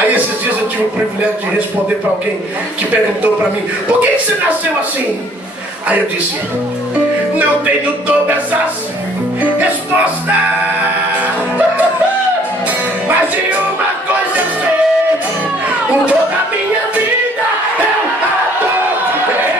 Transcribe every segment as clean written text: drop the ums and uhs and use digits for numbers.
Aí esses dias eu tive o privilégio de responder para alguém que perguntou para mim: por que você nasceu assim? Aí eu disse: não tenho todas as respostas, mas de uma coisa eu sei, com toda a minha vida eu adorei,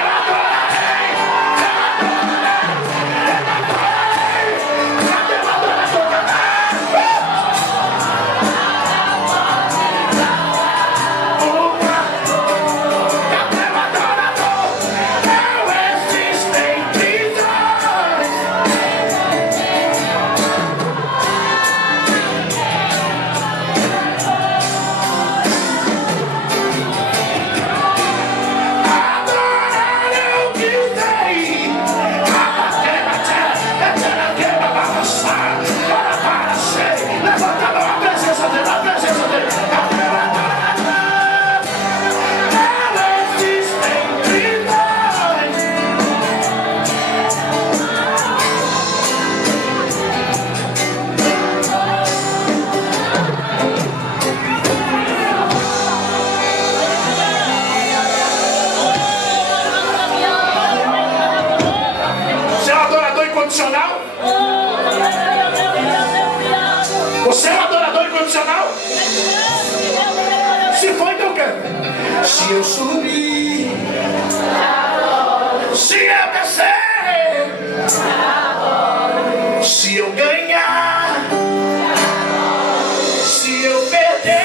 incondicional? Você é um adorador incondicional? Se for, então canta. Se eu subir, se eu descer, se eu ganhar, se eu perder.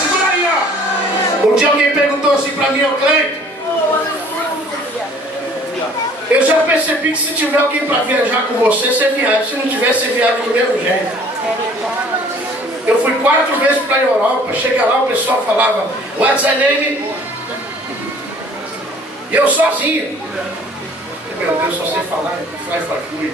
Segura aí, ó. Um dia alguém perguntou assim pra mim: ô Cleito, eu já percebi que se tiver alguém para viajar com você, você viaja. Se não tiver, você viaja do mesmo jeito. Eu fui 4 vezes para a Europa. Chega lá, o pessoal falava: what's your name? E eu sozinho. Meu Deus, só sei falar. Vai, fui.